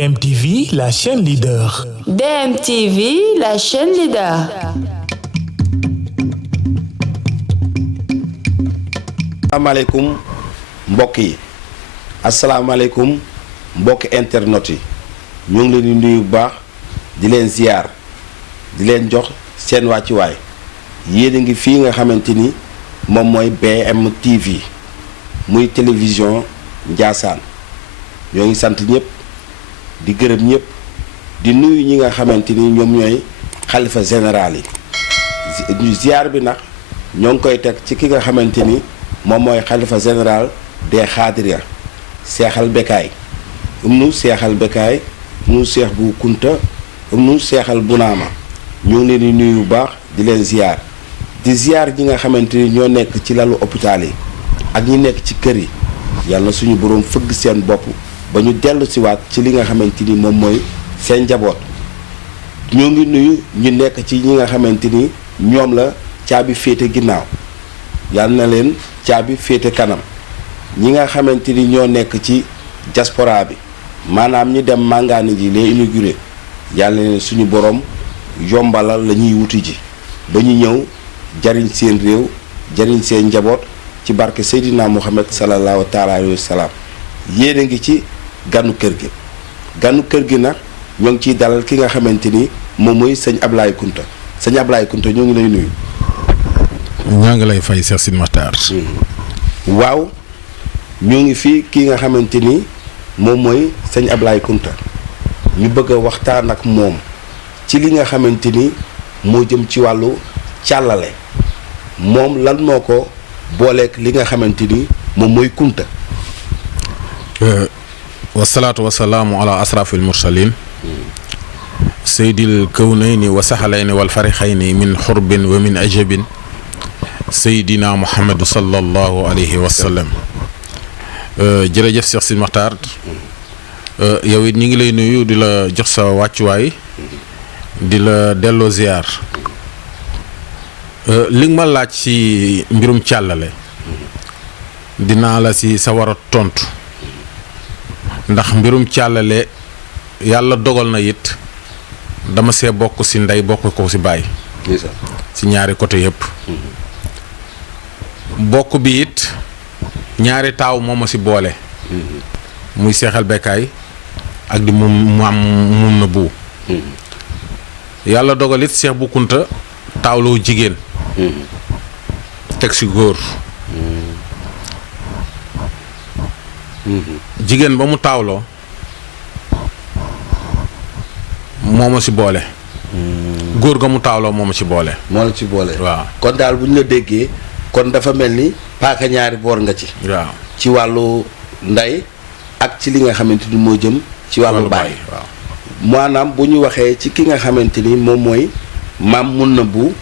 DMTV, la chaîne leader. DMTV, la chaîne leader. asalaamaaleykum mbokk yi asalaamaaleykum mbokk internet yi ñu ngi leen di nuyu bu baax di leen ziar di leen jox seen wàccuwaay yéen a ngi fii nga xamante ni moom mooy BMTV muy télévision Ndiassane ñoo ngi sant ñëpp di gërëm ñëpp di nuyu ñi nga xamante ni ñoom ñooy xalifa général yi ziar bi nag ñoo ngi koy teg ci ki nga xamante ni moom mooy xalifa général des xaadiriya seexal bekaay seexal bekaay seex bu kunta seexal bunaama ñu ngi leen di nuyu bu baax di leen ziar di ziar ñi nga xamante ni ñoo nekk ci lalu hôpital yi ak ñi nekk ci kër yi yàlla suñu boroom fëgg seen bopp ba ñu dellu siwaat ci li nga xamante ni moom mooy seen njaboot ñoo ngi nuyu ñu nekk ci ñi nga xamante ni ñoom la caabi féete ginnaaw yàlla na leen caabi féete kanam ñi nga xamante ni ñoo nekk ci diaspora bi maanaam ñi dem màngaani ji les inauguré yàlla na leen suñu borom yombalal la ñuy wuti ji ba ñu ñëw jariñ seen réew jariñ seen njaboot ci barke Seydina Muhammad sallallahu taala alayhi wa salaam yéen a ngi ci ganu kër gi nag ñoo ngi ciy dalal ki nga xamante ni moom mooy sëñ Ablaye Kounta sëñ Ablaye Kounta ñoo ngi lay nuyu. ñaa ngi lay fay Cheikh Sine Makhtar. waaw ñoo ngi fii kii nga xamante ni moom mooy sëñ Ablaye Kounta ñu bëgg a waxtaan ak moom ci li nga xamante ni moo jëm ci wàllu càllale moom lan moo ko booleek li nga xamante ni moom mooy Kounta. wasalaatu wasalaamu ala asrafil mursalin seydil kawnayni wa saxalayni wal farixayni min xurbin wa min ajabin seydina muhammadu sallallahu alayhi wa sallam. jërëjëf Cheikh Sine Makhtar yow it ñi ngi lay nuyu di la jox sa wàccuwaay di la delloo ziar li nga ma laaj ci mbirum càllale dinaa la ci sa war a tontu ndax mbirum càllale yàlla dogal na it dama see bokk ci ndey bokk ko ci baay ci ñaari côté yëpp bokk bi it ñaari taaw moo ma ci boole muy seexal bekkaay ak di mun na bu yàlla dogal it seex bu kunta taawloo jigéen teg ci góor jigéen ba mu taawloo moo ma ci boole góor ga mu taawloo moo ma ci boole moo la ci boole waaw kon daal bu ñu la déggee kon dafa mel ni paaka ñaari boor nga ci waaw ci wàllu ndey ak ci li nga xamante ni moo jëm ci wàllu baay waaw maanaam bu ñu waxee ci ki nga xamante ni moom mooy maam mun na bu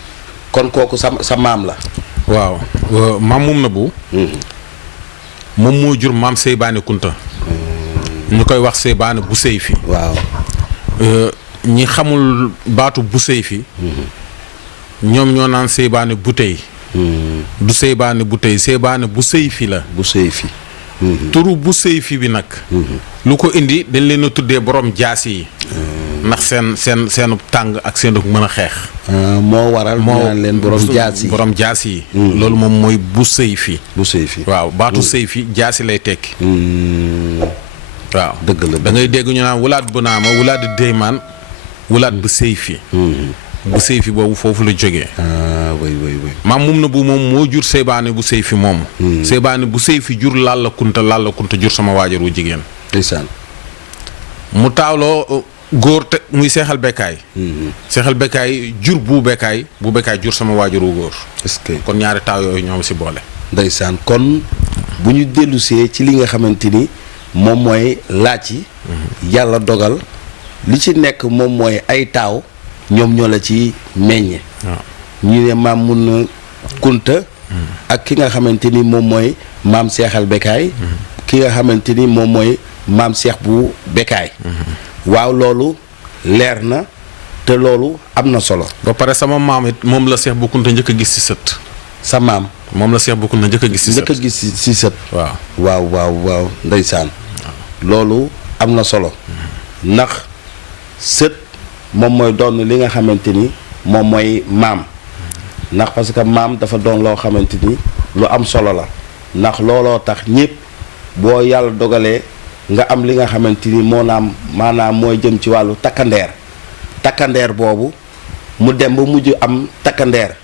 kon kooku sa maam la waaw maam mun na bu moom moo jur maam Seybaane Kunta ñu koy wax Seybaane bu sëy fi waaw ñi xamul baatu bu sëy fi ñoom ñoo naan Seybaane bu tey du Seybaane bu tey Seybaane bu sëy fi la bu sëy fi turu bu sëy fi bi nag lu ko indi dañ leen a tuddee borom jaas yi ndax seenu tàng ak seenu mën a xeex moo waral naan leen borom jaas yi loolu moom mooy bu sëy fi waaw baatu sëy fi jaasi lay tekki waaw dëgg la da ngay dégg ñu naan wulaat bu naama wulaat deymaan wulaat bu sëy fi bu sëy fi boobu foofu la jógee maam mum na bu moom moo jur Seybaane bu sëy fi moomu Seybaane bu sëy fi jur Lalla Kunta jur sama waajur wu jigéen ndeysaan mu taawloo góor te muy seexal bekkaay seexal bekkaay jur bu bekkaay jur sama waajur wu góor est-ce que kon ñaari taaw yooyu ñoom ci boole ndeysaan kon bu ñu dellusee ci li nga xamante ni moom mooy laaj yi yàlla dogal li ci nekk moom mooy ay taaw ñoom ñoo la ci meññe ñu ne maam mun na Kunta ak ki nga xamante ni moom mooy maam seexal bekaay ki nga xamante ni moom mooy maam seex bu bekaay waaw loolu leer na te loolu am na solo ba pare sama maam it moom la seex bu Kunta njëkk a gis ci sët sa maam moom la seex bu Kunta njëkk a gis ci sët ci sët waaw ndeysaan loolu am na solo ndax sët moom mooy doon li nga xamante ni moom mooy maam ndax parce que maam dafa doon loo xamante ni lu am solo la ndax looloo tax ñëpp boo yàlla dogalee nga am li nga xamante ni maanaam mooy jëm ci wàllu takkandeer boobu mu dem ba mujj am takkandeer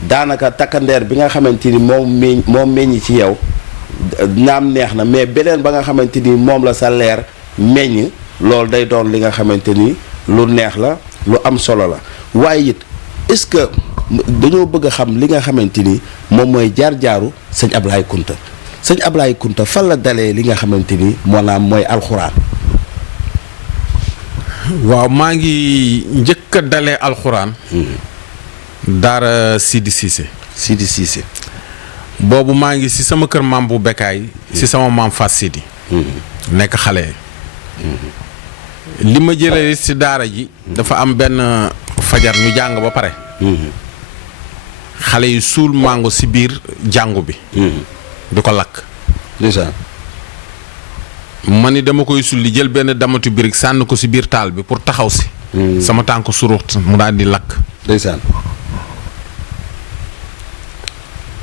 daanaka takkandeer bi nga xamante ni moom meññ ci yow naam neex na mais beneen ba nga xamante ni moom la sa leer meññ loolu day doon li nga xamante ni lu neex la lu am solo la waaye it est-ce que dañoo bëgg a xam li nga xamante ni moom mooy jaar-jaaru sëñ Ablaye Kounta sëñ Ablaye Kounta fan la dalee li nga xamante ni mooy alxuraan. waaw maa ngi njëkk a dalee alxuraan. daara Sidi Cissé. boobu maa ngi si sama kër maam bu Bekkaay si sama maam Fass Sidi. nekk xale. li ma jëlee si daara ji. dafa am benn fajar ñu jàng ba pare. xale yi suul mango si biir jàngu bi. di ko lakk. ndeysaan. ma ni dama koy sulli jël benn damatu birig sànni ko si biir taal bi pour taxaw si. sama tànk suruxt mu daal di lakk. ndeysaan.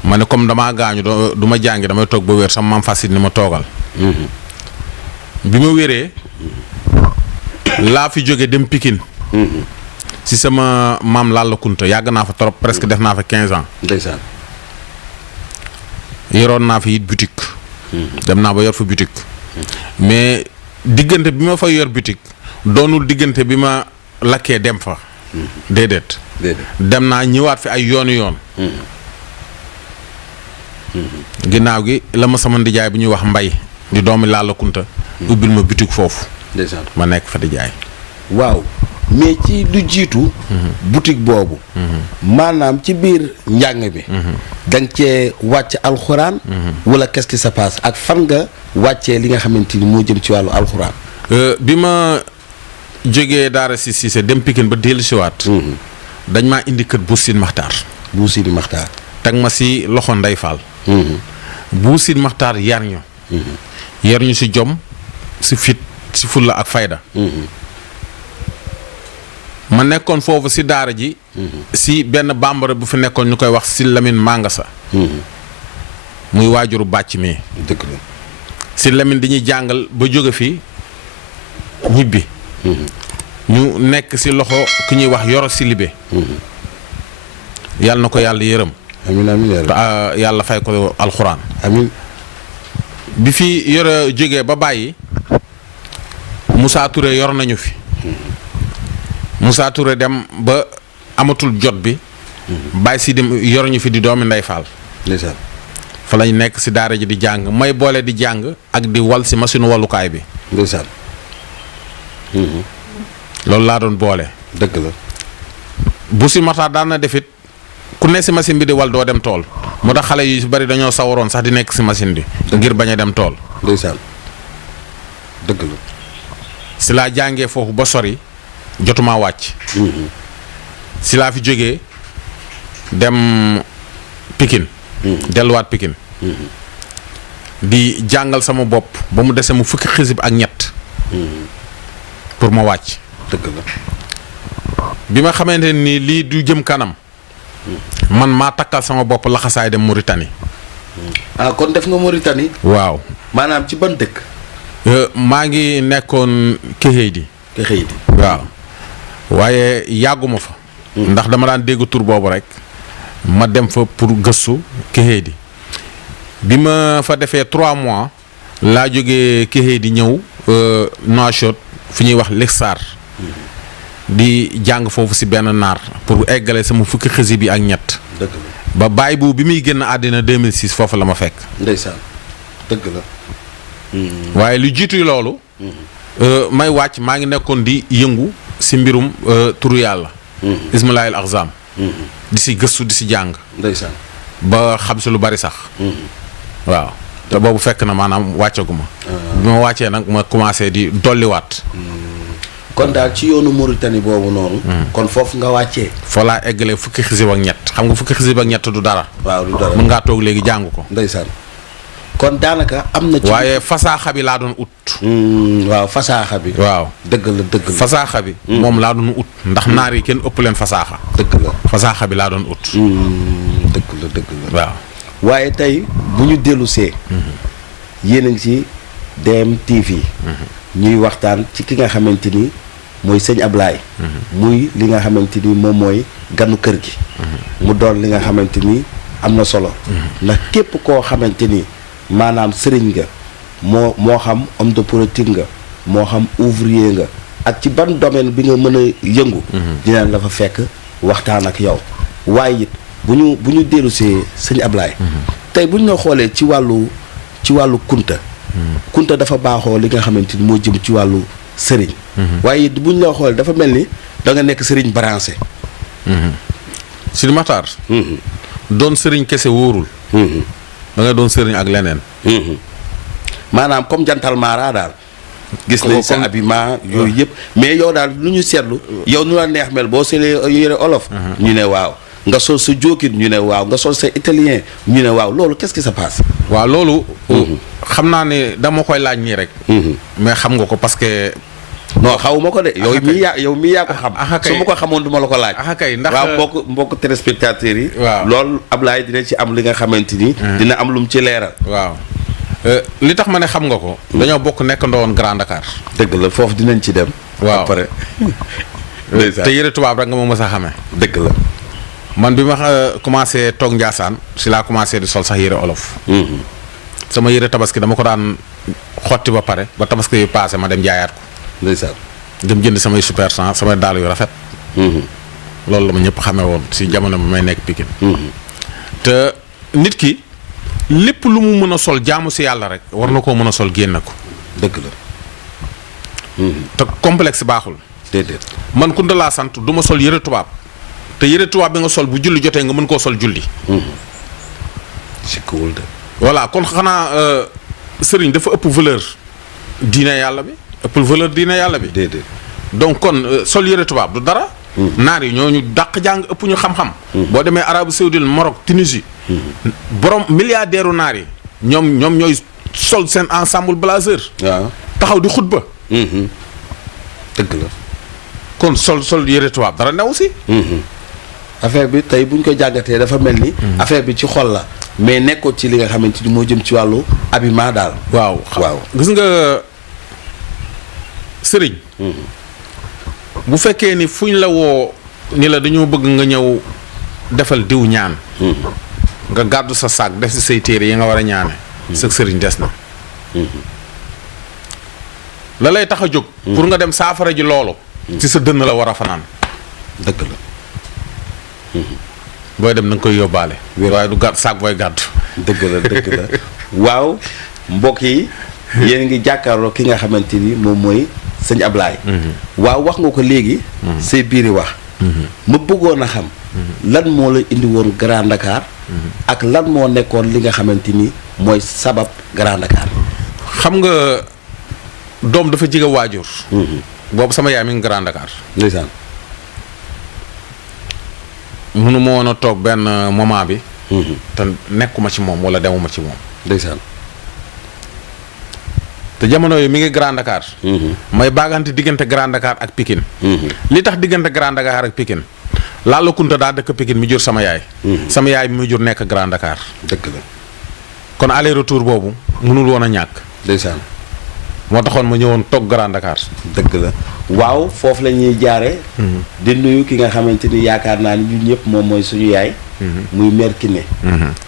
ma ne comme damaa gaañu du ma jàngi damay toog ba wér sama maam Fass ni ma toogal. bi ma wéree laa fi jóge dem Pikine. si sama maam Lalla Kounta yàgg naa fa trop presque def naa fa 15 ans. ndeysaan. yoroon naa fa it boutique. dem naa ba yor fa boutique. mais diggante bi ma fa yor boutique doonul diggante bi ma lakkee dem fa. déedéet. dem naa ñëwaat fi ay yoon. ginnaaw gi la ma sama ndijaay bu ñuy wax Mbay di doomi Lalla Kounta. ubbil ma boutique foofu. ndeysaan. ma nekk fa di jaay. waaw mais ci lu jiitu. boutique boobu. maanaam ci biir njàng bi. da nga cee wàcc alxuraan. wala qu'est-ce qui se passe ak fan nga wàccee li nga xamante ni moo jëm ci wàllu alxuraan. bi ma jógee Daara Cissé dem Pikine ba dellusiwaat. dañ maa indi kër Bou Sine Maxtaar. Bou Sine Maxtaar. teg ma si loxo Ndey Fall. Bou Sine Maxtaar yar ñu. yar ñu si jom si fit si fulla ak fayda. ma nekkoon foofu si daara ji. si benn bambara bu fi nekkoon ñu koy wax si Lamine Mangasa. muy waajuru bàcc mi. dëgg la. si Lamine di ñuy jàngal ba jóge fi ñibbi. ñu nekk si loxo ki ñuy wax Yoro Silibé. yàlla na ko yàlla yërëm. amiin amiin yàlla fay ko alxuraan. amiin. bi fi Yoro jógee ba bàyyi Moussa Touré yor nañu fi. Moussa Touré dem ba amatul jot bi. bàyyi si dem yor ñu fi di doomi Ndey Fall. ndeysaan. fa lañ nekk si daara ji di jàng may boole di jàng ak di wal si machine wallukaay bi. ndeysaan. loolu laa doon boole. dëgg la. bu si mata daan na defit ku ne si machine bi di wal doo dem tool moo tax xale yu bari dañoo sawaroon sax di nekk si machine bi. ngir bañ a dem tool. ndeysaan. dëgg la. si laa jàngee foofu ba sori jotumaa wàcc. si laa fi jógee dem Pikine. delluwaat Pikine. di jàngal sama bopp ba mu dese mu fukki xisib ak ñett. pour ma wàcc. dëgg la. bi ma xamante ni lii du jëm kanam. man maa takkal sama bopp laxasaay dem Mauritanie. ah kon def nga Mauritanie. waaw. maanaam ci ban dëkk. maa ngi nekkoon Kéhédi. waaw. waaye yàgguma fa. ndax dama daan dégg tur boobu rek. ma dem fa pour gëstu Kéhédi. bi ma fa defee 3 mois. laa jógee Kéhédi ñëw Nouakchott fi ñuy wax Lixaar. di jàng foofu si benn naar pour eggale sama fukki xisib bi ak ñett. dëgg la. ba bàyyi bu bi muy génn àddina 2006 foofu la ma fekk. ndeysaan. dëgg la. waaye lu jiitu loolu. may wàcc maa ngi nekkoon di yëngu si mbirum turu yàlla. Ismaïl Axzam. di si gëstu di si jàng. ndeysaan. ba xam si lu bari sax. waaw te boobu fekk na maanaam wàccaguma. bi ma wàccee nag ma commencé di dolliwaat. kon daal ci yoonu Mauritanie boobu noonu. kon foofu nga wàccee. foo laa eggalee fukki xisib ak ñett xam nga fukki xisib ak ñett du dara. waaw du dara mën ngaa toog léegi jàng ko. ndeysaan. kon daanaka am na. ci waaye fasaaxa bi laa doon ut. waaw fasaaxa bi. waaw dëgg la. fasaaxa bi. moom laa doon ut ndax naar yi kenn ëpp leen fasaaxa. dëgg la fasaaxa bi laa doon ut. dëgg la. waaw. waaye tey bu ñu dellusee. yéen a ngi ci DMTV. ñuy waxtaan ci ki nga xamante ni mooy sëñ Ablaye. muy li nga xamante ni moom mooy ganu kër gi. mu doon li nga xamante ni am na solo. ndax képp koo xamante ni maanaam sëriñ nga moo xam homme de politique nga moo xam ouvrier nga ak ci ban domaine bi nga mën a yëngu. dinañ la fa fekk waxtaan ak yow. waaye it bu ñu dellusee sëñ Ablaye. tey bu ñu la xoolee ci wàllu kunta. kunta dafa baaxoo li nga xamante ni moo jëm ci wàllu sëriñ. waaye it bu ñu la xoolee dafa mel ni da nga nekk sëriñ branché. Sidi Maxtaar. doon sëriñ kese wóorul. da nga doon sëriñ ak leneen. maanaam comme jantal maara daal. gis nañ sa habillement yooyu yëpp mais yow daal lu ñu seetlu. yow nu la neex mel boo seetlee yére olof. ñu ne waaw nga sol sa jóokit ñu ne waaw nga sol sa italien ñu ne waaw loolu qu'est-ce qui se passe. waaw loolu. xam naa ne dama koy laaj nii rek. mais xam nga ko parce que. non xawuma ko de. yow mii yaa ko xam. su ma ko xamoon du ma la ko laaj. kay ndax waaw mbokk téléspectateurs yi. waaw loolu Ablaye dina ci am li nga xamante ni. dina am lu mu ci leeral. waaw li tax ma ne xam nga ko. dañoo bokk nekk ndowoon Grand Dakar. dëgg la foofu dinañ ci dem. waaw après. te yëre tubaab rek nga ma mës a xamee. dëgg la. man bi ma commencé toog Ndiassane si laa commencé di sol sax yëre olof. sama yëre tabaski dama ko daan xotti ba pare ba tabaski yu paase ma dem jaayaat ko. ndeysaan. dem jënd samay super 100 samay daal yu rafet. loolu la ma ñëpp xamee woon si jamono bi may nekk Pikine. te nit ki lépp lu mu mën a sol jaamu si yàlla rek war na koo mën a sol génn ko. dëgg la. te complexe baaxul. déedéet. man Kunta laa sant du ma sol yëre tubaab te yëre tubaab bi nga sol bu julli jotee nga mën koo sol julli. sikkuwul de. voilà kon xanaa sëriñ dafa ëpp valeur diine yàlla bi ëppul valeur diine yàlla bi. déedéet. donc kon sol yëre tubaab du dara. naar yi ñooñu dàq jàng ëpp ñu xam-xam. boo demee Arabie Saoudite Maroc Tunisie. borom milliardaire naar yi ñoom ñooy sol seen ensemble blazer. waaw taxaw di xutba. dëgg la. kon sol yëre tubaab dara new si. affaire bi tey buñ ko jàngatee dafa mel ni. affaire bi ci xol la. mais nekkoo ci li nga xamante ni moo jëm ci wàllu habillement daal. waaw gis nga sëriñ. bu fekkee ni fuñ la woo ni la dañoo bëgg nga ñëw defal diw ñaan. nga gàddu sa saak def si say téere yi nga war a ñaane. sa sëriñ des na. la lay tax a jóg. pour nga dem saafara ji loolu. ci sa dënn la war a fanaan. dëgg la. booy dem na nga koy yóbbaale. waaye du gàdd saak booy gàddu. dëgg la. waaw mbokk yi yéen ngi jàkkaarloo ki nga xamante ni moom mooy sëñ Ablaye. waaw wax nga ko léegi. say biiri wax. ma bëggoon a xam. lan moo la indi woon Grand Dakar. ak lan moo nekkoon li nga xamante ni mooy sabab Grand Dakar. xam nga doom dafa jige waajur. boobu sama yaay mi ngi Grand Dakar. ndeysaan. mënu ma woon a toog benn moment bi. te nekkuma ci moom wala demuma ci moom. ndeysaan. te jamono yi mi ngi Grand Dakar. may baagante diggante Grand Dakar ak Pikine. li tax diggante Grand Dakar ak Pikine Lalla Kunta daa dëkk Pikine mi jur sama yaay. sama yaay bi mu jur nekk Grand Dakar. dëgg la. kon aller retour boobu mënul woon a ñàkk. ndeysaan. moo taxoon ma ñëwoon toog Grand Dakar. dëgg la. waaw foofu la ñuy jaare di nuyu ki nga xamante ni yaakaar naa ni ñun ñëpp moom mooy suñu yaay. muy mère Kiné.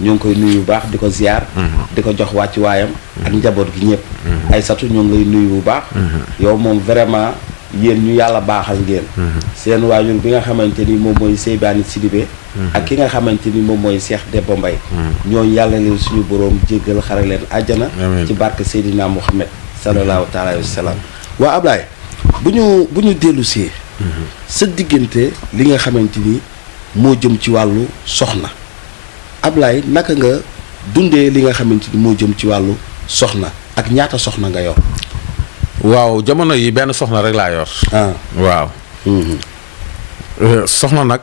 ñoo ngi koy nuyu bu baax di ko ziar. di ko jox wàcc waayam. ak njaboot gi ñëpp. ay satu ñoo ngi lay nuyu bu baax. yow moom vraiment yéen ñu yàlla baaxal ngeen. seen waajur bi nga xamante ni moom mooy Seybani Sidibé. ak ki nga xamante ni moom mooy Cheikh Debbo Mbaye. ñooñu yàlla leen suñu boroom jéggal xare leen àjjana. ci barke Seydina Mohamed. sallallahu taala alayhi wa salaam. waa Ablaye bu ñu dellusee sa diggante li nga xamante ni moo jëm ci wàllu soxna Ablaye naka nga dundee li nga xamante ni moo jëm ci wàllu soxna ak ñaata soxna nga yor. waaw jamono yi benn soxna rek laa yor. waaw. soxna nag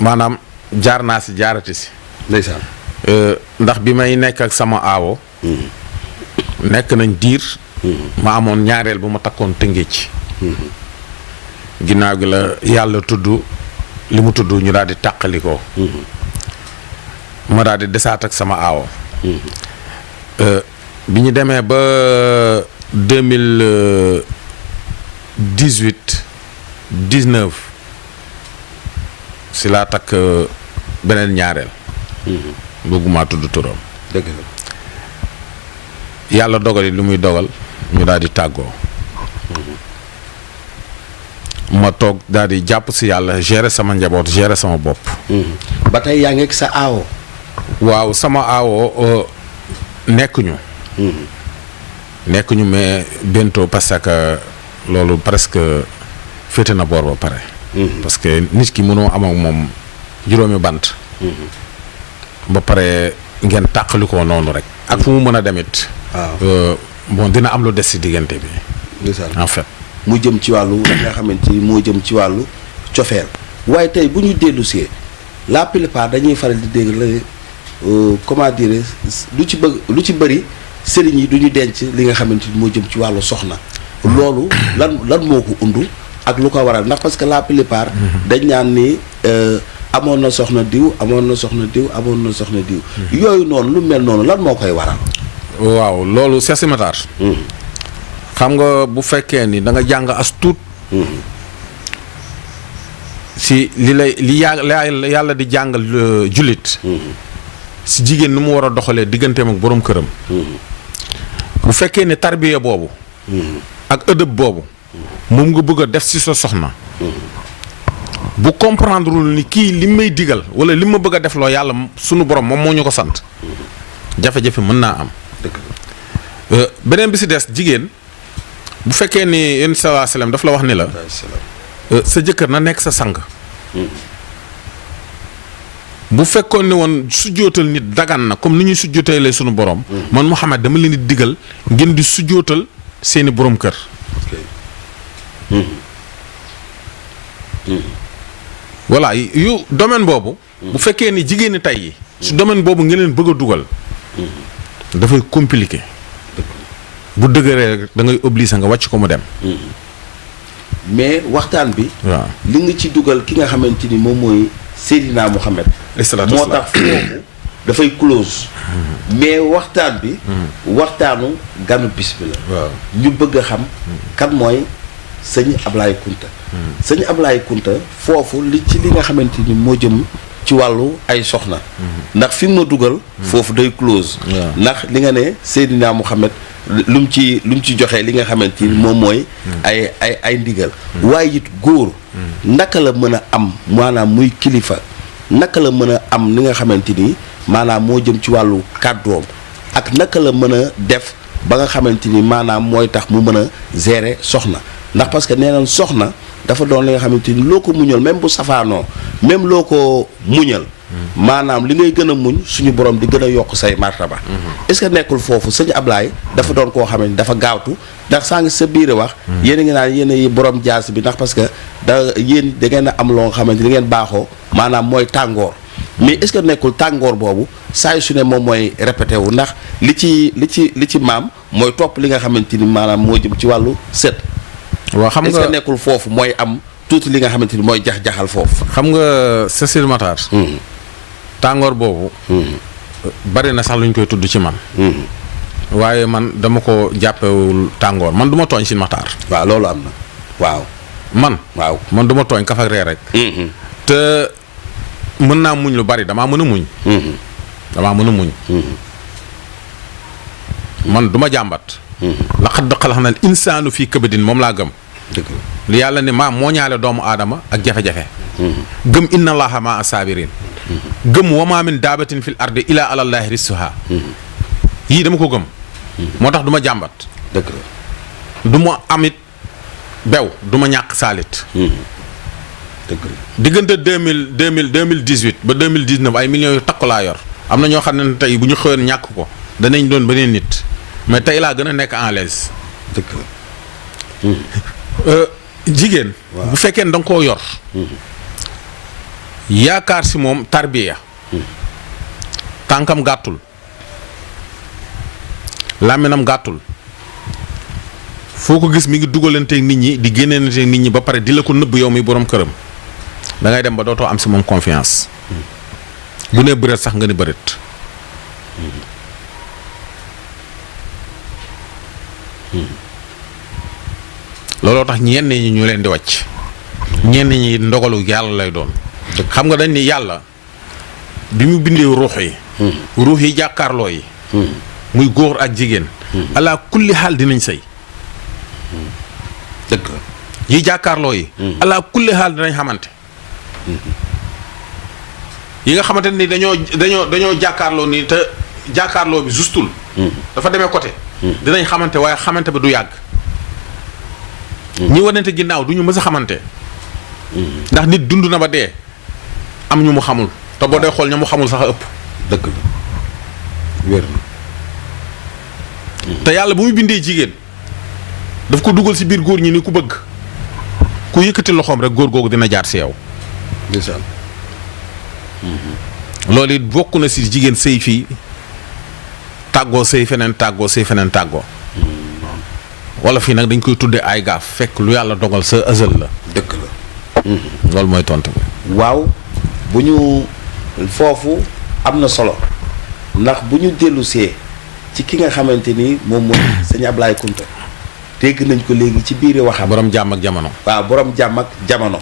maanaam jaar naa si jaarati si. ndeysaan. ndax bi may nekk ak sama aawo nekk nañ diir ma amoon ñaareel bu ma takkoon tëngéej ginnaaw gi la yàlla tudd li mu tudd ñu daal di tàqalikoo ma daal di desaat ak sama aawo bi ñu demee ba 2018 19 si laa takk beneen ñaareel bëgguma tudd turam dëgg la yàlla dogal li muy dogal ñu daal di tàggoo ma toog daal di jàpp si yàlla gérer sama njaboot gérer sama bopp ba tey yaa ngi ak sa aawo waaw sama aawo nekkuñu mais bientôt parce que loolu presque féete na boor ba pare parce que nit ki mënoo am ak moom juróomi bant ba pare ngeen tàqalikoo noonu rek ak fu mu mën a demit bon dina am lu des si diggante bi en fait mu jëm ci wàllu nga xamante ni moo jëm ci wàllu cofeel waaye tey bu ñu dellusee la plupart dañuy faral di dégg la comment dire lu ci bëri sëriñ yi du ñu denc li nga xamante ni moo jëm ci wàllu soxna loolu lan moo ko undu ak lu ko waral ndax parce que la plupart dañ naan ni amoon na soxna diw amoon na soxna diw amoon na soxna diw yooyu noonu lu mel noonu lan moo koy waral waaw loolu Cheikh Sy Matar xam nga bu fekkee ni da nga jàng as tuut si li yàlla di jàngal jullit si jigéen ni mu war a doxalee digganteem ak borom këram bu fekkee ne tarbiya boobu ak ëdëb boobu moom nga bëgg a def si sa soxna bu comprendrewul ni kii li may digal wala li ma bëgg a def loo yàlla sunu borom moom moo ñu ko sant jafe-jafe mën naa am beneen bi si des jigéen bu fekkee ni yéen sallallahu alayhi wasallam daf la wax ni la sa jëkkër na nekk sa sang bu fekkoon ne woon sujjootal nit dagan na comme ni ñuy sujjootalee sunu borom man Mouhamed dama leen di digal ngeen di sujjootal seeni borom kër voilà yu domaine boobu bu fekkee ni jigéen ñi tey yi su domaine boobu ngeen leen bëgg a dugal dafay compliqué bu dëgëree rek da ngay obligé nga wàcc ko mu dem mais waxtaan bi waaw li nga ci dugal ki nga xamante ni moom mooy Seydina Mouhamed moo tax foofu dafay close mais waxtaan bi waxtaanu ganu bis bi la waaw ñu bëgg a xam kan mooy sëñ Ablaye Kounta sëñ Ablaye Kounta foofu li nga xamante ni moo jëm ci wàllu ay soxna ndax fi mu ma dugal foofu day close ndax li nga ne Seydina Mouhamed lu mu ci joxe li nga xamante ni moom mooy ay ndigal waaye it góor naka la mën a am maanaam muy kilifa naka la mën a am li nga xamante ni maanaam moo jëm ci wàllu kàddoom ak naka la mën a def ba nga xamante ni maanaam mooy tax mu mën a gérer soxna ndax parce que nee nañ soxna dafa doon li nga xamante ni loo ko muñal même bu safaanoo même loo ko muñal maanaam li ngay gën a muñ suñu borom di gën a yokk say martaba est-ce que nekkul foofu sëñ Ablaye dafa doon koo xam ne dafa gaawtu ndax saa ngi sa biir wax yéen a ngi naan yéen a borom jaas bi ndax parce que yéen da ngeen a am loo nga xamante ni ngeen baaxoo maanaam mooy tàngoor mais est-ce que nekkul tàngoor boobu saa yu su ne moom mooy répété wu ndax li ci maam mooy topp li nga xamante ni maanaam moo jëm ci wàllu sët waaw xam nga est-ce que nekkul foofu mooy am tuuti li nga xamante ni mooy jax-jaxal foofu xam nga Cécile Matar tàngoor boobu bari na sax lu ñu koy tudd ci man waaye man dama ko jàppewul tàngoor man du ma tooñ si Matar waaw loolu am na waaw man du ma tooñ kaf ak ree rek te mën naa muñ lu bari damaa mën a muñ man du ma jàmbat laqad xalaqnal insaanu fii kabadin moom laa gëm li yàlla ne maa moo ñaale doomu aadama ak jafe-jafe gëm inna allaha maa saabiriin gëm wa maa min daabatin fil ardi ilaa alallaahi rizquhaa yii dama ko gëm moo tax du ma jàmbat dëgg la du ma amit bew du ma ñàkk saalit dëgg la diggante 2018 ba 2019 ay millions yu takku laa yor am na ñoo xam ne tey bu ñu xëyoon ñàkk ko danañ doon beneen nit mais tey laa gën a nekk en l'aise dëgg la jigéen bu fekkee ne da nga koo yor yaakaar si moom tarbiya tànkam gàttul làmminam gàttul foo ko gis mi ngi dugalanteeg nit ñi di génneenteeg nit ñi ba pare di la ko nëbb yow mi borom këram da ngay dem ba dootoo am si moom confiance bu nee bëreet sax nga ni bëreet looloo tax ñenn ñi ñu leen di wàcc ñenn ñi ndogalu yàlla lay doon xam nga dañ ni yàlla bi mu bindee ruux yi jàkkaarloo yi muy góor ak jigéen ala kulli xaal dinañ sëy dëgg yi jàkkaarloo yi ala kulli xaal dinañ xamante yi nga xamante ni dañoo jàkkaarloo nii te jàkkaarloo bi justul dafa demee côté dinañ xamante waaye xamante bi du yàgg ñi wanante ginnaaw du ñu mës a xamante ndax nit dund na ba dee am ñu mu xamul te boo dee xool ña mu xamul sax a ëpp dëgg la wér na te yàlla bu mu bindee jigéen daf ko dugal ci biir góor ñi ni ku bëgg ku yëkkati loxoom rek góor googu dina jaar ci yow ndeysaan loolu it bokk na ci jigéen sëy fii tàggoo sëy feneen tàggoo sëy feneen tàggoo wala fii nag dañ koy tuddee ay gaaf fekk lu yàlla dogal sa ësal la dëgg la loolu mooy tontu bi waaw bu ñu foofu am na solo ndax bu ñu dellusee ci ki nga xamante ni moom mooy sëñ Ablaye Kounta dégg nañ ko léegi ci biir waxam borom jàmm ak jamono waaw borom jàmm ak jamono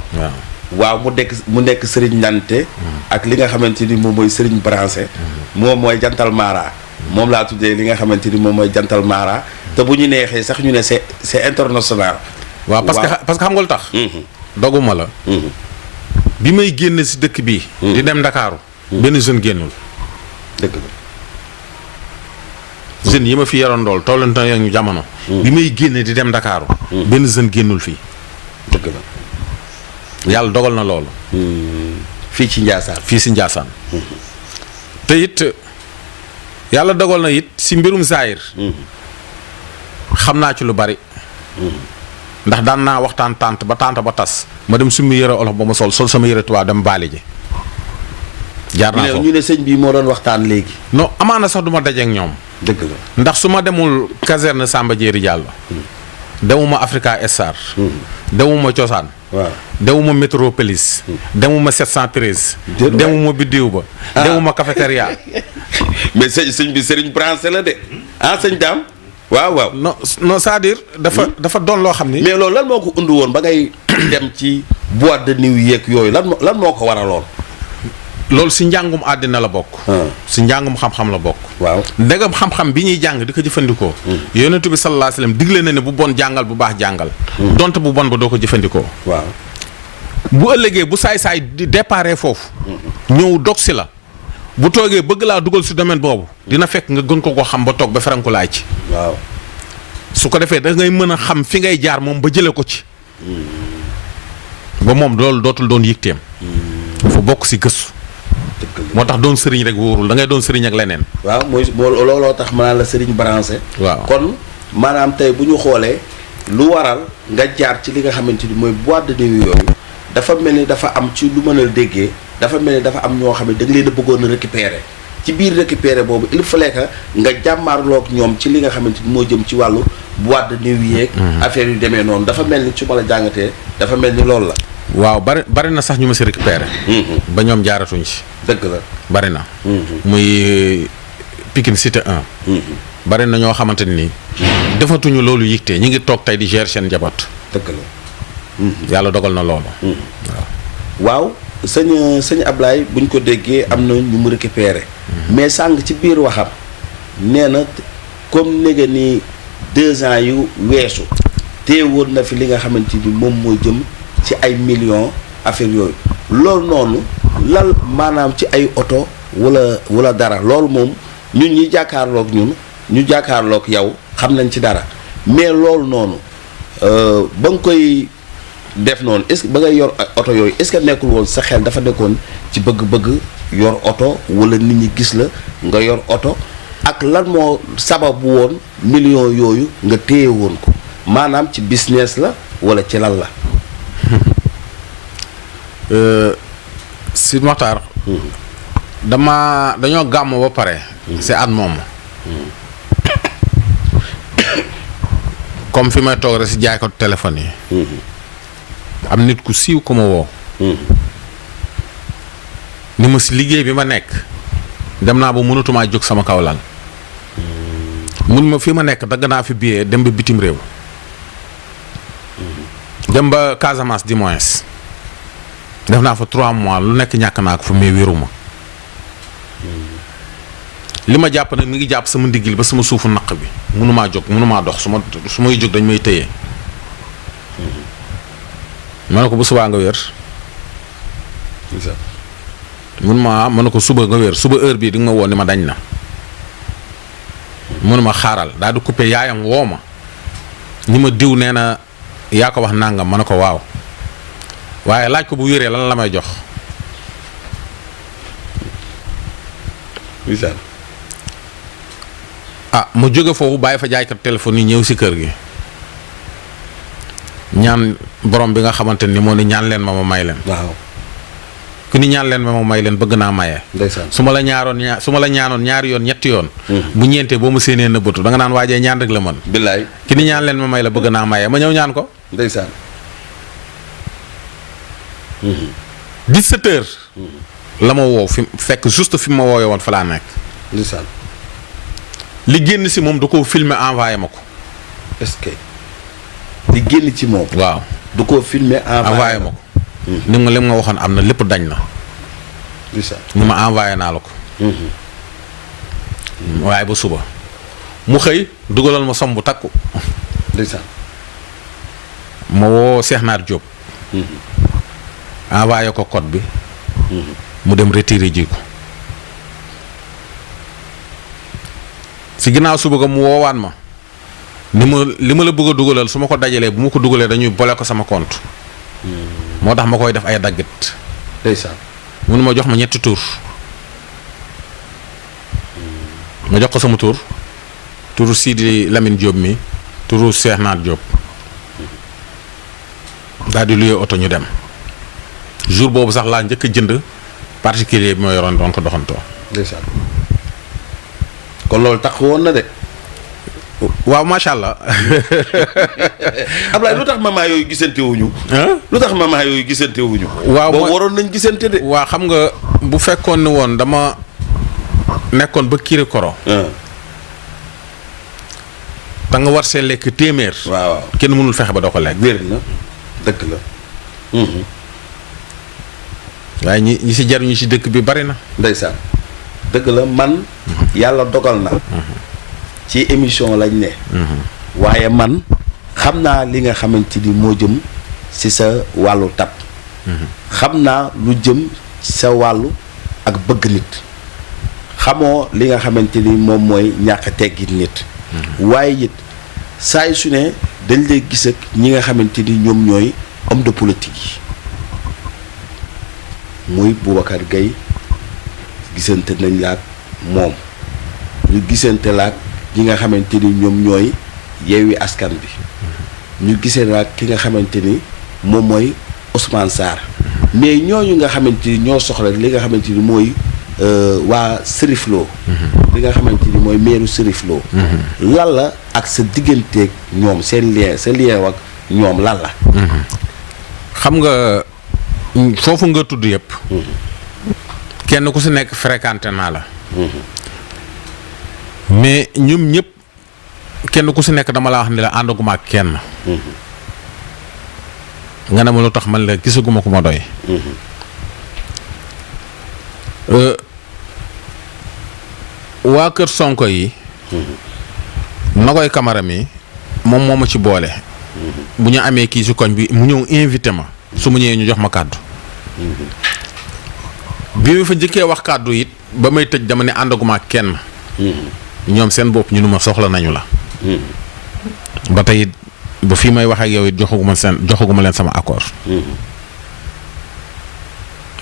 waaw mu nekk sëriñ Nante ak li nga xamante ni moom mooy sëriñ Branché moom mooy jantal Mara moom laa tuddee li nga xamante ni moom mooy jantal Mara te bu ñu neexee sax ñu ne c'est international waaw parce que xam nga lu tax doguma la bi may génn ci dëkk bii di dem Ndakaaru benn jeune génnul dëgg la jeunes yi ma fi yaroon dool tollante ak ñu jamono bi may génne di dem Ndakaaru benn jeune génnul fii dëgg la yàlla dogal na loolu fii ci Ndiassane fii ci Ndiassane te it yàlla dogal na it ci mbirum Zahir xam naa ci lu bari ndax daan naa waxtaan tànt ba tas ma dem summi yëre olof ba ma sol sama yëre tubaab dem baali ji jaar naa ñu ne sëñ bi moo doon waxtaan léegi non amaana sax du ma dajeek ñoom dëgg la ndax su ma demul caserne Samba Diéry Diallo demuma Africa Star demuma Cosaan waaw demuma Métropolis demuma 713 demuma Biddiw ba demuma cafétéria mais sëñ bi Serigne Branché la de sëñ Dame waaw non c'est-à-dire dafa doon loo xam ni mais loolu lan moo ko undu woon ba ngay dem ci boîte de nuit yeeg yooyu lan moo ko waraloon loolu si njàngum àddina la bokk si njàngum xam-xam la bokk waaw ndegam xam-xam bi ñuy jàng di ko jëfandikoo yonent bi sallallahu alayhi wasallam digle na ne bu bon jàngal bu baax jàngal donte bu bon ba doo ko jëfandikoo waaw bu ëllëgee bu saay-saay di déparé foofu ñëw dog si la bu toogee bëgg laa dugal si domaine boobu dina fekk nga gën ko xam ba toog ba feranku laay ci waaw su ko defee da ngay mën a xam fi ngay jaar moom ba jële ko ci ba moom loolu dootul doon yëgteem dafa bokk si gëstu moo tax doon sëriñ rek wóorul da ngay doon sëriñ ak leneen waaw mooy looloo tax ma naan la sëriñ Branché waaw kon maanaam tey bu ñu xoolee lu waral nga jaar ci li nga xamante ni mooy boîte de nuit yooyu dafa mel ni dafa am ci lu mën a déggee dafa mel ni dafa am ñoo xam ne da nga leen a bëggoon a récupérer ci biir récupérer boobu il fallait que nga jàmmaarloog ñoom ci li nga xamante ni moo jëm ci wàllu boîte de nuit yeeg affaire yu demee noonu dafa mel ni su ma la jàngatee dafa mel ni loolu la waaw bari na sax ñu ma si récupérer ba ñoom jaaratuñ si dëgg la bari na muy Pikine Cité 1 bari na ñoo xamante ni defatuñu loolu yëgtee ñi ngi toog tey di gérer seen njaboot dëgg la yàlla dogal na loolu waaw sëñ Ablaye buñ ko déggee am na ñu mu récupérer mais sàng ci biir waxam nee na comme néega ni 2 ans yu weesu téewoon na fi li nga xamante ni moom moo jëm ci ay millions affaire yooyu loolu noonu lal maanaam ci ay oto wala dara loolu moom ñun ñi jàkkaarloog ñu jàkkaarloog yow xam nañ ci dara mais loolu noonu ba nga koy def noonu est-ce que ba ngay yor oto yooyu est-ce que nekkul woon sa xel dafa nekkoon ci bëgg-bëgg yor oto wala nit ñi gis la nga yor oto ak lan moo sababu woon millions yooyu nga téye woon ko maanaam ci business la wala ci lan la. si Maxtaar dañoo gàmm ba pare. si at moom. comme fi may toog rek si jaay ko téléphone yi. am nit ku siiw ku ma woo. ni ma si liggéey bi ma nekk. dem naa ba mënatumaa jóg sama kaw lal. mun ma fi ma nekk dagg naa fi billet dem ba bitim réew. dem ba Casamance du moins. def naa fa 3 mois lu nekk ñàkk naa ko fa mais wéruma li ma jàpp nag mi ngi jàpp sama ndigil ba sama suufu naq bi mënumaa jóg mënumaa dox su may jóg dañ may téye. ma ne ko bu subaa nga wér. ma ne ko suba nga wér suba heure bii di nga ma woo ni ma dañ na. mënuma xaaral daal di coupé yaayam woo ma ni ma diw nee na yaa ko wax nangam ma ne ko waaw waaye laaj ko bu wéree lan la may jox. ma jóge foofu bàyyi fa jaaykat téléphone yi ñëw si kër gi ñaan borom bi nga xamante ni moo ni ñaan leen ma may leen. waaw ku ni ñaan leen ma may leen bëgg naa maye. ndeysaan su ma la ñaanoon ñaari yoon ñetti yoon. bu ñeentee boo ma séenee nëbbatu da nga naan waajee ñaan rek la mën. billaay ki ni ñaan leen ma may la bëgg naa maye ma ñëw ñaan ko. ndeysaan. 17 heures. la ma woo fi fekk juste fi ma wooyee woon fa laa nekk. ndeysaan. li génn si moom da koo filmer envoyé ma ko. est-ce que li génn ci moom. waaw du ko filmer envoyé ma ko. ni nga li nga waxoon am na lépp dañ na. ndeysaan. ni ma envoyé naa la ko. waaye ba suba. mu xëy dugalal ma som bu takku. ndeysaan. ma woo Cheikh Naar Diop. envoyé ko code bi. mu dem retiré ji ko. si ginnaaw suba ga mu woowaan ma. li ma la bëgg a dugalal su ma ko dajalee bu ma ko dugalee dañuy bole ko sama compte. moo tax ma koy def ay daggit. ndeysaan. mun ma jox ma ñetti tur. ma jox ko sama tur. turu Sidi Lamine Diop mi. turu Cheikh Naar Diop. daal di luyee oto ñu dem. jour boobu sax laa njëkk a jënd particulier bi ma yoroon doon ko doxantoo. ndeysaan. kon loolu tax woon na de. waaw macha allah. Ablaye lu tax maman yooyu gisante wuñu. lu tax maman yooyu gisante wuñu. waaw boobu waroon nañ gisante de. waaw xam nga bu fekkoon ni woon dama nekkoon ba kiri koro. te nga war see lekk téeméer. waaw kenn mënul fexe ba doo ko lekk. wér na dëgg la. waaye ñi si jaruñu si dëkk bi bari na. ndeysaan dëgg la man. yàlla dogal na. ci émission lañ ne. waaye man xam naa li nga xamante ni moo jëm ci sa wàllu tab. xam naa lu jëm ci sa wàllu ak bëgg nit. xamoo li nga xamante ni moom mooy ñàkk teggit nit. waaye it saa yu su ne dañ lay gis ak ñi nga xamante ni ñoom ñooy homme de politique yi. muy Boubacar Gaye gisante nañ la ak moom ñu gisante la ak ñi nga xamante ni ñoom ñooy Yewwi Askan Wi ñu gisee la ak ki nga xamante ni moom mooy Ousmane Sarr mais ñooñu nga xamante ni ñoo soxla li nga xamante ni mooy waa Serif Lo li nga xamante ni mooy meeru Serif Lo lan la ak sa digganteeg ñoom seen lien sa lien ak ñoom lan la. xam nga foofu nga tudd yëpp. kenn ku si nekk fréquenté naa la. mais ñoom ñëpp kenn ku si nekk dama la wax ni la àndaguma ak kenn. nga ne ma lu tax man la gisaguma ku ma doy. waa kër Sonko yi. Nakoy Camara mi moom moo ma ci boole. bu ñu amee kii si koñ bi mu ñëw invité ma. su mu ñëwee ñu jox ma kàddu. bi ma fa njëkkee wax kàddu it ba may tëj dama ne àndaguma ak kenn. ñoom seen bopp ñu nu ma soxla nañu la. ba tey it ba fii may wax ak yow it joxaguma leen sama accord.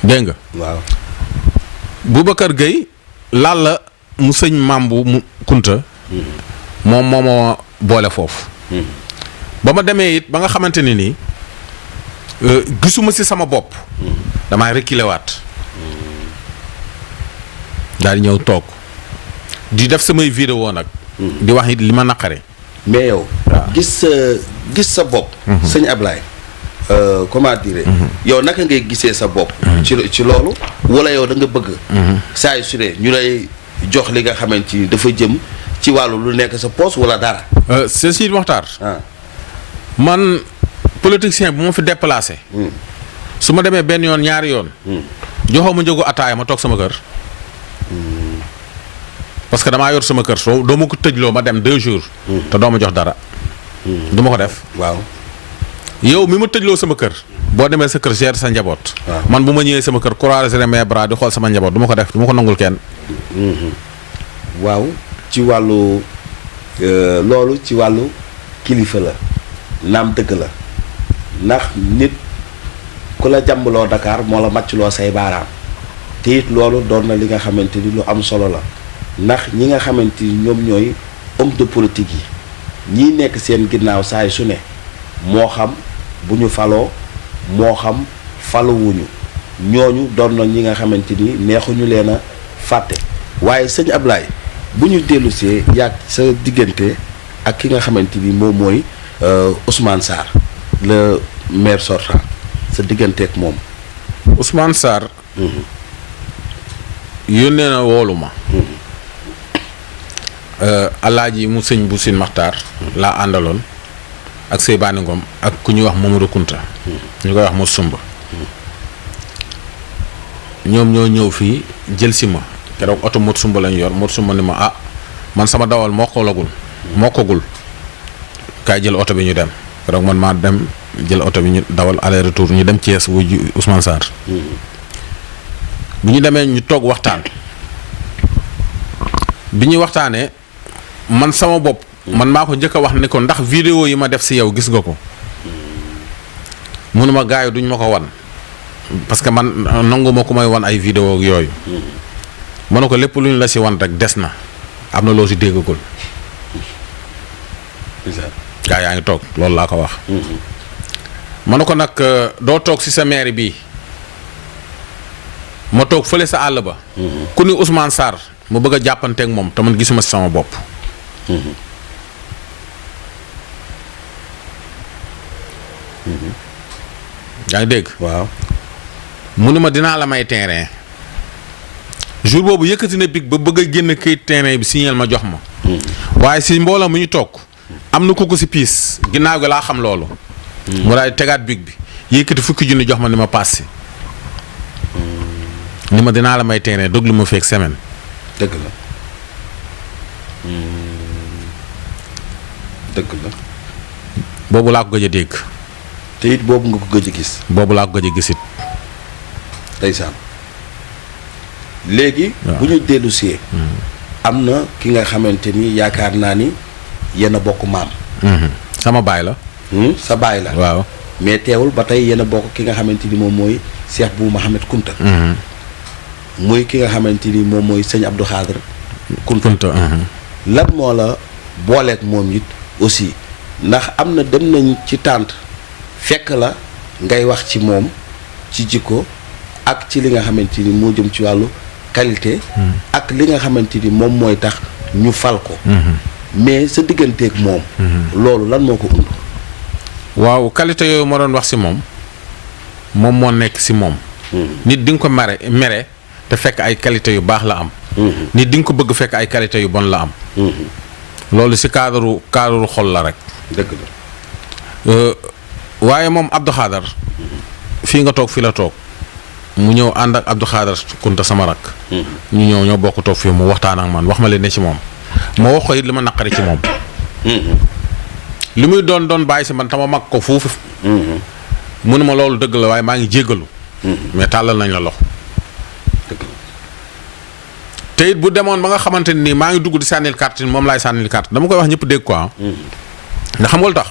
dégg nga. waaw. Boubacar Gueye laal la mu sëñ Mambu mu Kunta. moom moo ma boole foofu. ba ma demee it ba nga xamante ne nii gisuma ci sama bopp. damaa reculer waat. daal di ñëw toog di def samay vidéo nag. di wax it li ma naqare. mais yow. gis sa bopp. sëñ Ablaye. comment dire. yow naka ngay gisee sa bopp. ci loolu. wala yow da nga bëgg. saa yu su ne ñu lay jox li nga xamante ni dafa jëm ci wàllu lu nekk sa poste wala dara. c'est Sidi Mokhtar. man politicien bu ma fi déplacé. su ma demee benn yoon ñaari yoon. joxoo ma njëgu ataaya ma toog sama kër. parce que damaa yor sama kër soo doo ma ko tëjloo ma dem 2 jours. te doo ma jox dara. du ma ko def. waaw. yow mi ma tëjloo sama kër. boo demee sa kër gérer sa njaboot. man bu ma ñëwee sama kër croiser mes bras di xool sama njaboot du ma ko def du ma ko nangul kenn. waaw ci wàllu loolu ci wàllu kilifa la naam dëgg la ndax nit ku la jàmbaloo Dakar moo la màccloo say baaraam te it loolu doon na li nga xamante ni lu am solo la ndax ñi nga xamante ni ñoom ñooy homme de politique yi ñii nekk seen ginnaaw saay su ne moo xam bu ñu faloo moo xam faluwuñu ñooñu doon na ñi nga xamante ni neexuñu leen a fàtte waaye sëñ Ablaye bu ñu dellusee yàgg sa diggante ak ki nga xamante ni moom mooy Ousmane Sarr le maire sortant sa digganteek moom. Ousmane Sarr. yónnee na woolu ma. alaaji mu sëñ bu Sine Maxtaar laa àndaloon ak Seybani Ngom ak ku ñuy wax Mamadou Kunta ñu koy wax Mor Sumba ñoom ñoo ñëw fii jël si ma keroog oto Mor Sumba lañu yor Mor Sumba ni ma man sama dawal mokkagul kaay jël oto bi ñu dem keroog man maa dem jël oto bi ñu dawal aller retour ñu dem Thiès wuju Ousmane Sarr bi ñu demee ñu toog waxtaan bi ñuy waxtaanee man sama bopp man maa ko njëkk a wax ne ko ndax vidéo yi ma def si yow gis nga ko mënuma gaayu duñ ma ko wan parce que man nangu ma ku may wan ay vidéo yooyu ma ne ko lépp lu ñu la si wan rek des na am na loo si déggagul gaa yaa ngi toog loolu laa ko wax ma ne ko nag doo toog si sa mairie bii ma toog fële sa àll ba ku ni Ousmane Sarr ma bëgg a jàppanteeg moom te man gisuma si sama bopp yaa ngi dégg waaw mu ne ma dinaa la may terrain jour boobu yëkkati na big ba bëgg a génn kayit terrain bi signal ma jox ma waaye si mbooloo mu ñu toog am na ko si piis ginnaaw gi laa xam loolu mu daal di tegaat big bi yëkkati fukki junni jox ma ni ma paas si ni ma dinaa la may terrain déglu ma feek semaine dëgg la dëgg la boobu laa ko gëj a dégg te it boobu nga ko gëj a gis boobu laa ko gëj a gisit ndeysaan léegi bu ñu dellusee am na ki nga xamante ni yaakaar naa ni yéen a bokk maam sama baay la sa baay la waaw mais teewul ba tey yéen a bokk ki nga xamante ni moom mooy Cheikh Bou Mouhamed Kounta muy ki nga xamante ni moom mooy sëñ Abdou Khadre Kounta lan moo la booleeg moom it aussi ndax am na dem nañ ci tànt fekk la ngay wax ci moom ci jikko ak ci li nga xamante ni moo jëm ci wàllu qualité ak li nga xamante ni moom mooy tax ñu fal ko mais sa digganteeg moom loolu lan moo ko und waaw qualité yooyu ma doon wax si moom moo nekk si moom nit di nga ko mere te fekk ay qualité yu baax la am nit di nga ko bëgg fekk ay qualité yu bon la am loolu si cadre xol la rek dëgg la waaye moom Abdou Khadre fii nga toog fii la toog mu ñëw ànd ak Abdou Khadre Kounta sama rak ñu ñëw ñoo bokk toog fii mu waxtaan ak man wax ma leen ne ci moom moo wax ko it li ma naqari ci moom li muy doon bàyyi si man tama mag ko foofu mënu ma loolu dëgg la waaye maa ngi jéggalu mais tàllal nañ la loxo te it bu demoon ba nga xamante nii maa ngi dugg di sànnil carte moom laay sànnil carte dama koy wax ñëpp dégg quoi nga xam nga lu tax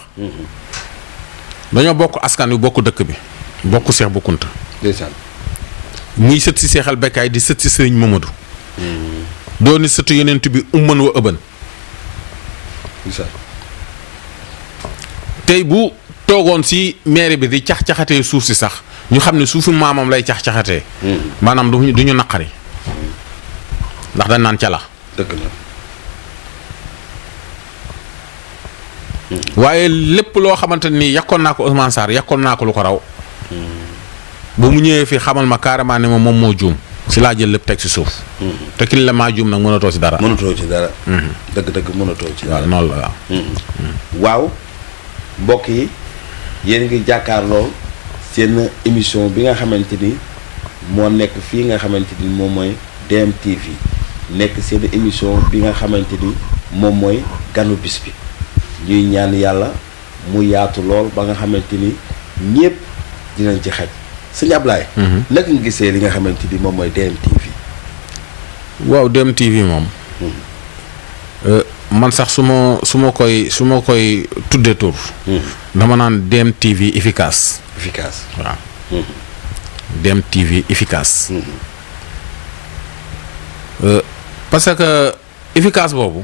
dañoo bokk askan wi bokk dëkk bi bokk Cheikh Bou Kounta muy sët si seexal bekkaay di sët si sëriñ Mamadou doo ni sëtu yenent bi umman wa ëbban tey bu toogoon si mairie bi di cax-caxatee suuf si sax ñu xam ne suufu maamam lay cax-caxatee maanaam du ñu naqari ndax dañ naan ca la. dëgg la. waaye lépp loo xamante ni yàkkoon naa ko Ousmane Sarr yàkkoon naa ko lu ko raw. bu mu ñëwee fii xamal ma carrément ne moom moo juum si laa jël lépp teg si suuf. te ki la maa juum nag mënatoo si dara. mënatoo ci dara. dëgg mënatoo ci dara. waaw noonu la waaw. waaw mbokk yi yéen ngi jàkkaarloo seen émission bi nga xamante ni moo nekk fii nga xamante ni moom mooy DMTV nekk seen émission bi nga xamante ni moom mooy ganu bis bi ñuy ñaan yàlla mu yaatu lool ba nga xamante ni ñépp dinañ ci xaj sëñ Ablaye. naka nga gisee li nga xamante ni moom mooy DMTV. waaw DMTV moom. man sax su ma koy tuddee tur. dama naan DMTV efficace. efficace waaw. DMTV efficace. parce que efficace boobu.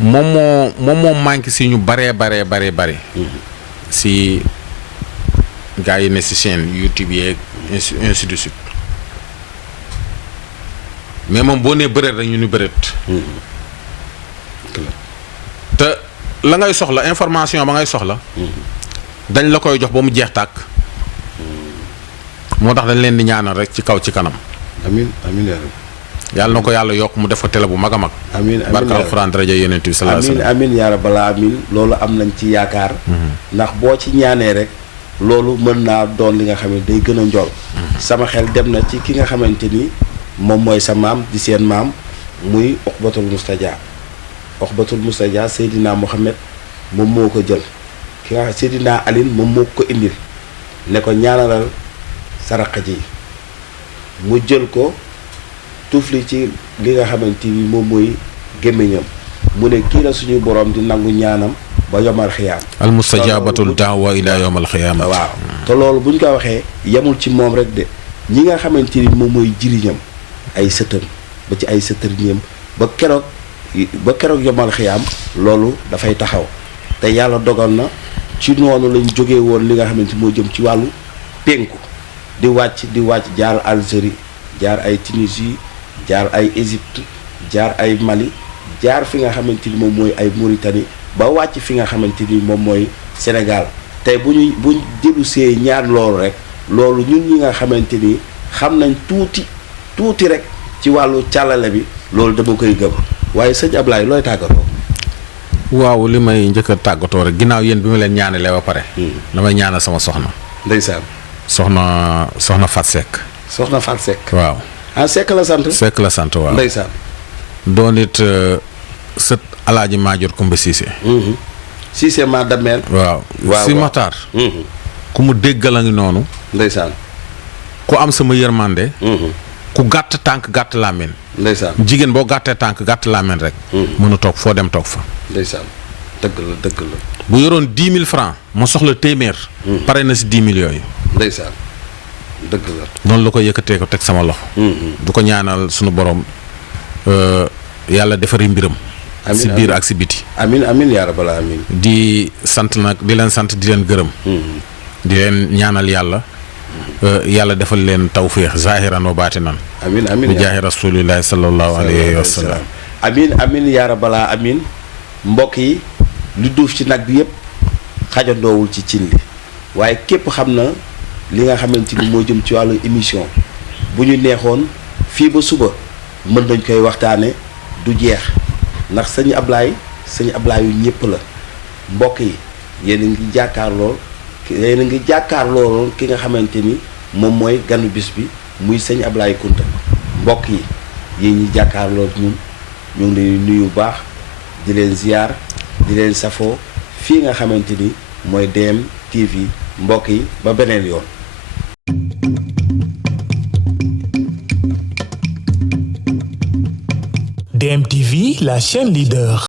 moom moo manqué si ñu baree si gars yi ne si chaîne YouTube yeeg ainsi de suite mais moom boo nee bëreet rek ñu ni bëreet. te la ngay soxla information ba ngay soxla. dañ la koy jox ba mu jeex tàkk. moo tax dañ leen di ñaanal rek ci kaw ci kanam. amiin yaa rabbi. yàlla na ko yàlla yokk mu def ko télé bu mag a mag. amiin barka alxuraan daraja yonent bi sallallahu alayhi wasallam. amiin yaa rabbal aalamiin loolu am nañ ci yaakaar. ndax boo ci ñaanee rek. loolu mën naa doon li nga xam ne day gën a njool. sama xel dem na ci ki nga xamante ni moom mooy sa maam di seen maam muy Uqbatul Mustaja. Uqbatul Mustaja Seydina Mohamed moom moo ko jël ki nga xam Seydina Aline moom moo ko indil ne ko ñaanalal saraxa ji mu jël ko tufli ci li nga xamante ni moom mooy gémmiñam mu ne kii la suñu borom di nangu ñaanam ba yomal xiyaam. al mustajabatul daawa ila yawmal xiyaama. waaw te loolu bu ñu ko waxee yemul ci moom rek de ñi nga xamante ni moom mooy jiriñam ay sëtam ba ci ay sëtëriñam ba keroog yomal xiyaam loolu dafay taxaw te yàlla dogal na ci noonu lañ jógee woon li nga xamante moo jëm ci wàllu penku di wàcc jaar Algérie jaar ay Tunisie jaar ay Égypte jaar ay Mali jaar fi nga xamante ni moom mooy ay Mauritanie ba wàcc fi nga xamante ni moom mooy Sénégal tey buñ dellu see ñaar loolu rek loolu ñun ñi nga xamante ni xam nañ tuuti rek ci wàllu càllale bi loolu dama koy gëm waaye sëñ Ablaye looy tàggatoo. waaw li may njëkk a tàggatoo rek ginnaaw yéen bi ma leen ñaanalee ba pare. damay ñaanal sama soxna. ndeysaan. soxna Fat Seck. soxna Fat Seck. waaw. ah Seck la sant. Seck la sant waaw. ndeysaan. doon it sët Alaaji Maajoor Kumba Cissé. Cissé ma dameel. waaw si Maxtaar. ku mu déggal a ngi noonu. ndeysaan. ku am sama yërmande. ku gàtt tànk gàtt làmmiñ. ndeysaan. jigéen boo gàttee tànk gàtt làmmiñ rek. mën a toog foo dem toog fa. ndeysaan. dëgg la. bu yoroon 10 000 francs mu soxla téeméer. pare na si 10 000 yooyu. ndeysaan. dëgg la. noonu la ko yëkkatee ko teg sama loxo. du ko ñaanal sunu borom yàlla defari mbiram. si biir ak si biti. amiin yaa rabbal aalamiin. di sant nag di leen sant di leen gërëm. di leen ñaanal yàlla. yàlla defal leen tawféex zahiran wa baatinan. amiin bi jaahi rasulillahi sallallahu alayhi wa sallam. amiin yaa rabbal aalamiin. mbokk yi lu duuf ci nag bi yëpp xajandoowul ci cin li waaye képp xam na li nga xamante ni moo jëm ci wàllu émission bu ñu neexoon fii ba suba mën nañ koy waxtaane du jeex ndax sëñ Ablaye yu ñëpp la mbokk yi yéen a ngi jàkkaarloo ki nga xamante ni moom mooy ganu bis bi muy sëñ Ablaye Kounta mbokk yi yéen ñi jàkkaarloo ñun ñu ngi leen nuyu bu baax di leen ziar di leen safoo fii nga xamante ni mooy DMTV mbokk yi ba beneen yoon. DMTV, la chaîne leader.